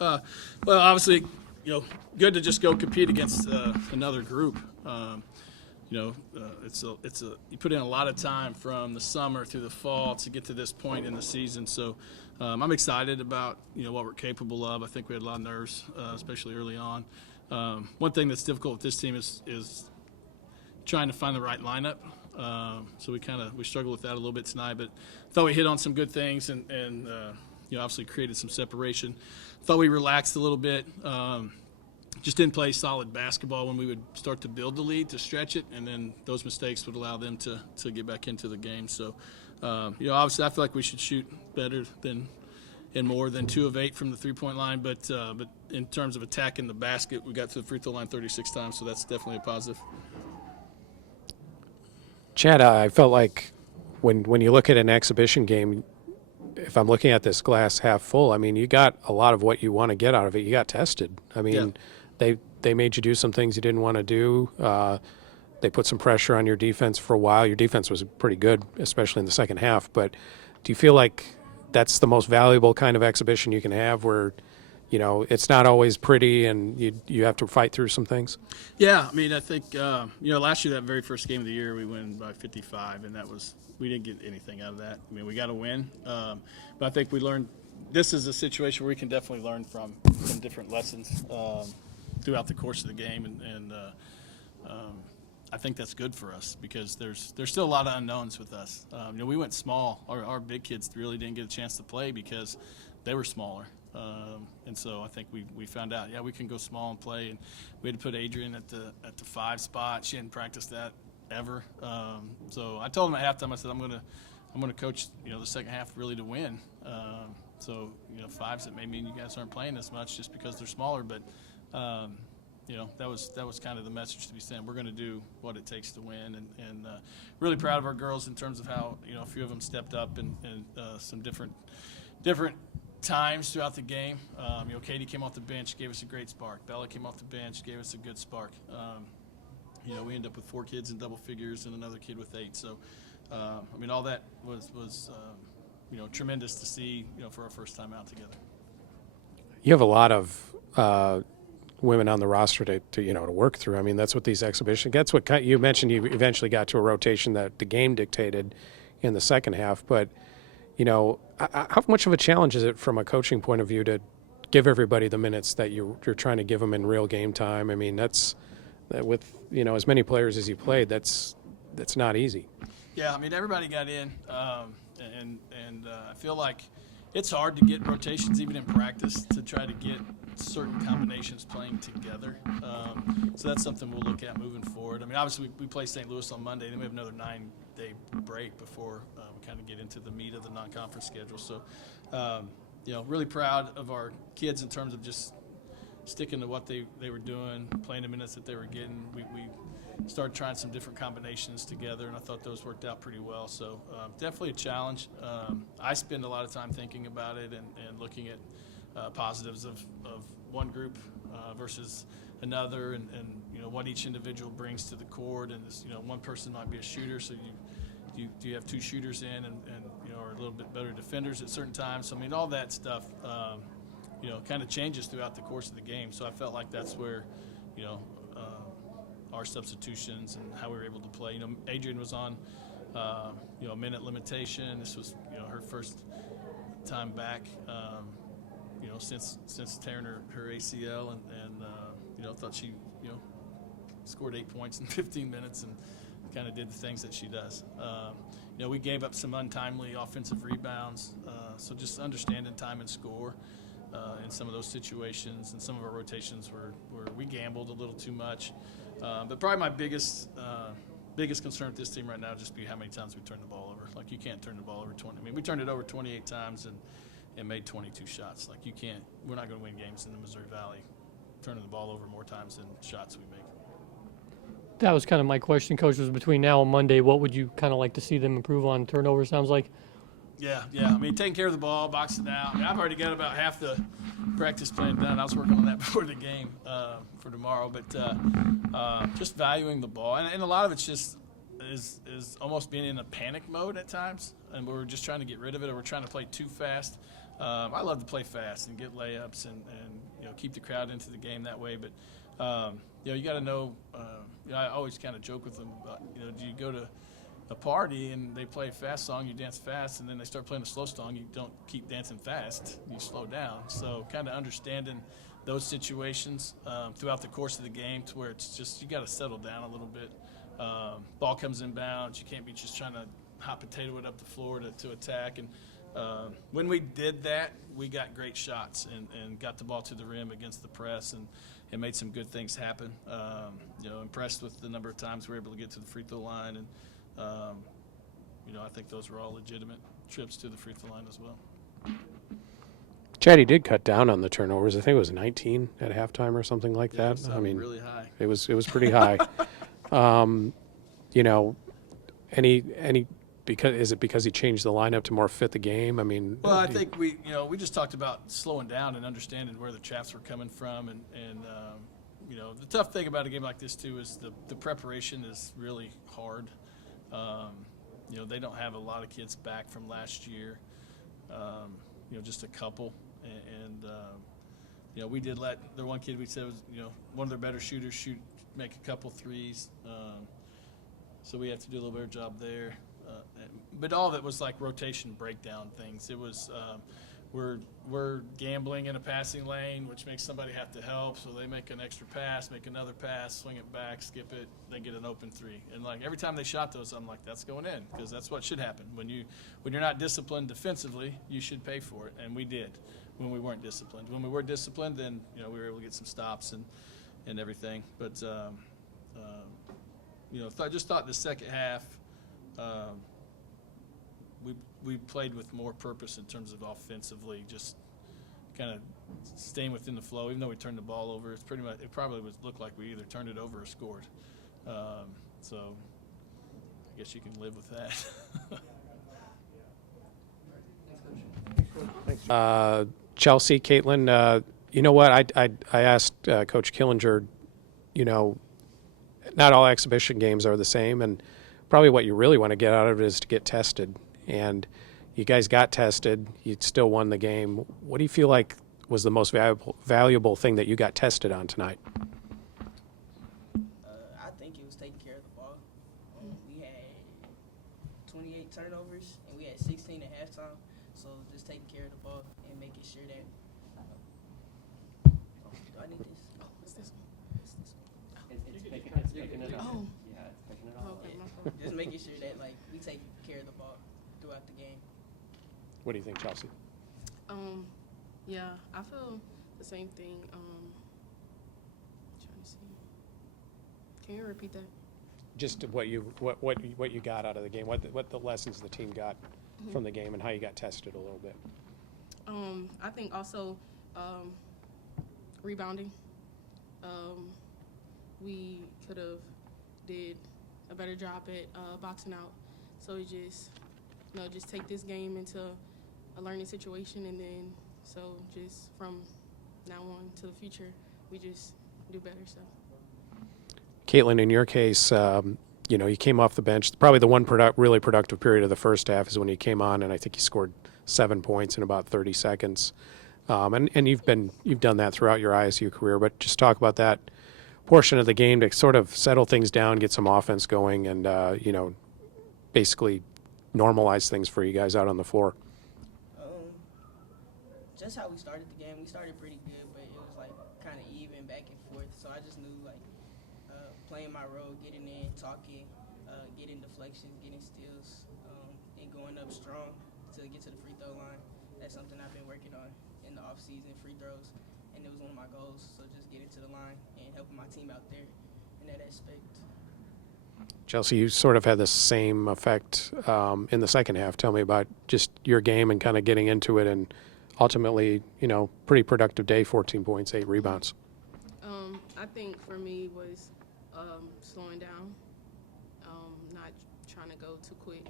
Okay. Well, obviously, good to just go compete against another group. You put in a lot of time from the summer through the fall to get to this point in the season. So I'm excited about what we're capable of. I think we had a lot of nerves, especially early on. One thing that's difficult with this team is trying to find the right lineup. So we struggled with that a little bit tonight, but thought we hit on some good things and obviously created some separation. Thought we relaxed a little bit. Just didn't play solid basketball when we would start to build the lead, to stretch it, and then those mistakes would allow them to get back into the game. So, obviously I feel like we should shoot better and more than 2 of 8 from the three-point line. But in terms of attacking the basket, we got to the free throw line 36 times, so that's definitely a positive. Chad, I felt like when you look at an exhibition game, if I'm looking at this glass half full, I mean, you got a lot of what you want to get out of it. You got tested. I mean, they made you do some things you didn't want to do. They put some pressure on your defense for a while. Your defense was pretty good, especially in the second half. But do you feel like that's the most valuable kind of exhibition you can have where, it's not always pretty and you have to fight through some things? Yeah, I mean, I think, last year, that very first game of the year, we win by 55, and we didn't get anything out of that. I mean, we got to win. But I think we learned this is a situation where we can definitely learn from some different lessons throughout the course of the game, and I think that's good for us because there's still a lot of unknowns with us. We went small. Our big kids really didn't get a chance to play because they were smaller. And so I think we found out, we can go small and play. And we had to put Adrian at the 5 spot. She hadn't practiced that ever. So I told him at halftime, I said, I'm gonna coach the second half really to win. So 5s, that may mean you guys aren't playing as much just because they're smaller, but that was kind of the message to be sent. We're going to do what it takes to win, and really proud of our girls in terms of how a few of them stepped up and some different times throughout the game. Katie came off the bench, gave us a great spark. Bella came off the bench, gave us a good spark. We ended up with 4 kids in double figures and another kid with 8. So, all that was tremendous to see, for our first time out together. You have a lot of women on the roster to work through. I mean, that's what these exhibitions. That's what you mentioned. You eventually got to a rotation that the game dictated in the second half. But how much of a challenge is it from a coaching point of view to give everybody the minutes that you're trying to give them in real game time? I mean, that's with as many players as you played. That's not easy. Yeah, I mean, everybody got in, and I feel like it's hard to get rotations even in practice to try to get certain combinations playing together. So that's something we'll look at moving forward. I mean, obviously we play St. Louis on Monday, then we have another 9-day break before we kind of get into the meat of the non-conference schedule. So, really proud of our kids in terms of just sticking to what they were doing, playing the minutes that they were getting. We started trying some different combinations together, and I thought those worked out pretty well. So definitely a challenge. I spend a lot of time thinking about it and looking at positives of one group versus another, and what each individual brings to the court. And this, one person might be a shooter, so you have 2 shooters in and are a little bit better defenders at certain times. So I mean, all that stuff kind of changes throughout the course of the game. So I felt like that's where our substitutions and how we were able to play. Adrian was on a minute limitation. This was her first time back. Since tearing her ACL, and thought she scored 8 points in 15 minutes and kind of did the things that she does. We gave up some untimely offensive rebounds, so just understanding time and score in some of those situations, and some of our rotations where we gambled a little too much. But probably my biggest concern with this team right now would just be how many times we turn the ball over. Like, you can't turn the ball over 20. I mean, we turned it over 28 times and made 22 shots. Like, we're not going to win games in the Missouri Valley turning the ball over more times than shots we make. That was kind of my question, Coach, was between now and Monday, what would you kind of like to see them improve on turnover, sounds like? Yeah. I mean, taking care of the ball, boxing out. I mean, I've already got about half the practice plan done. I was working on that before the game for tomorrow. But just valuing the ball. And a lot of it's just is almost being in a panic mode at times. And we're just trying to get rid of it, or we're trying to play too fast. I love to play fast and get layups and keep the crowd into the game that way. But you got to know. I always kind of joke with them. Do you go to a party and they play a fast song, you dance fast, and then they start playing a slow song, you don't keep dancing fast, you slow down. So kind of understanding those situations throughout the course of the game, to where it's just you got to settle down a little bit. Ball comes inbounds, you can't be just trying to hot potato it up the floor to attack. And when we did that, we got great shots and got the ball to the rim against the press and made some good things happen. Impressed with the number of times we were able to get to the free throw line, and I think those were all legitimate trips to the free throw line as well. Chatty did cut down on the turnovers. I think it was 19 at halftime or something like that. I mean, really high. It was pretty high. Is it because he changed the lineup to more fit the game? I mean, well, I think we just talked about slowing down and understanding where the traps were coming from, and the tough thing about a game like this too is the preparation is really hard. They don't have a lot of kids back from last year. Just a couple, and we did let the one kid we said was one of their better shooters make a couple threes. So we have to do a little better job there. But all of it was like rotation breakdown things. It was we're gambling in a passing lane, which makes somebody have to help. So they make an extra pass, make another pass, swing it back, skip it, they get an open three. And like every time they shot those, I'm like, that's going in, because that's what should happen. When you're not disciplined defensively, you should pay for it, and we did when we weren't disciplined. When we were disciplined, then we were able to get some stops and everything. But I just thought the second half. We played with more purpose in terms of offensively, just kind of staying within the flow. Even though we turned the ball over, it probably would look like we either turned it over or scored. So I guess you can live with that. Chelsea, Caitlin, you know what? I asked Coach Killinger, not all exhibition games are the same, and probably what you really want to get out of it is to get tested. And you guys got tested. You still won the game. What do you feel like was the most valuable thing that you got tested on tonight? I think it was taking care of the ball. We had 28 turnovers, and we had 16 at halftime. So just taking care of the ball and making sure that do I need this? Oh, what's this one? What's this one? It's picking it up. Oh. Yeah, it's picking it up. Okay, my fault. Just making sure that we take care of the ball throughout the game. What do you think, Chelsea? Yeah, I feel the same thing. Trying to see. Can you repeat that? Just what you got out of the game, what the lessons the team got from the game, and how you got tested a little bit. I think also rebounding. We could have did a better job at boxing out. So it just take this game into a learning situation, and then just from now on to the future, we just do better. So. Caitlin, in your case, you came off the bench. Probably the one really productive period of the first half is when you came on, and I think you scored 7 points in about 30 seconds. And you've done that throughout your ISU career. But just talk about that portion of the game to sort of settle things down, get some offense going, and basically normalize things for you guys out on the floor. Just how we started the game, we started pretty good, but it was kind of even back and forth. So I just knew playing my role, getting in, talking, getting deflections, getting steals, and going up strong to get to the free throw line. That's something I've been working on in the off season, free throws, and it was one of my goals. So just getting to the line and helping my team out there in that aspect. Chelsea, you sort of had the same effect in the second half. Tell me about just your game and kind of getting into it, and ultimately, pretty productive day, 14 points, 8 rebounds. I think for me was slowing down, not trying to go too quick,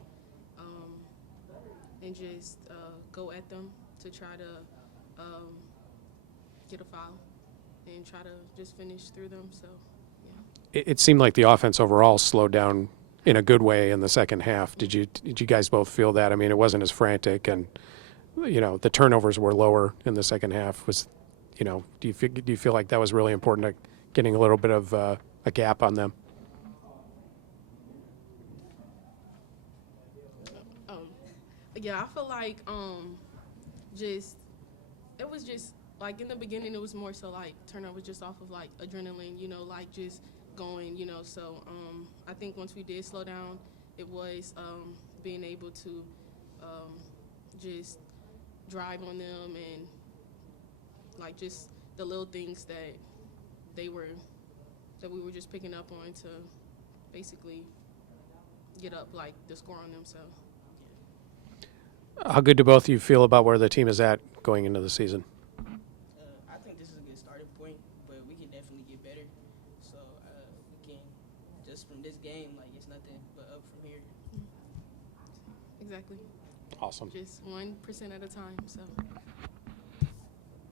and just go at them to try to get a foul and try to just finish through them. So, yeah. It seemed like the offense overall slowed down in a good way in the second half. Did you guys both feel that? I mean, it wasn't as frantic, and the turnovers were lower in the second half. Do you feel like that was really important to getting a little bit of a gap on them? Yeah, I feel like just it was just like in the beginning it was more so like turnover just off of like adrenaline, like just going, So I think once we did slow down, it was being able to just drive on them and like just the little things that we were just picking up on to basically get up like the score on them. So. How good do both of you feel about where the team is at going into the season? I think this is a good starting point, but we can definitely get better. So we can, just from this game, like it's nothing but up from here. Exactly. Awesome. Just 1% at a time. So.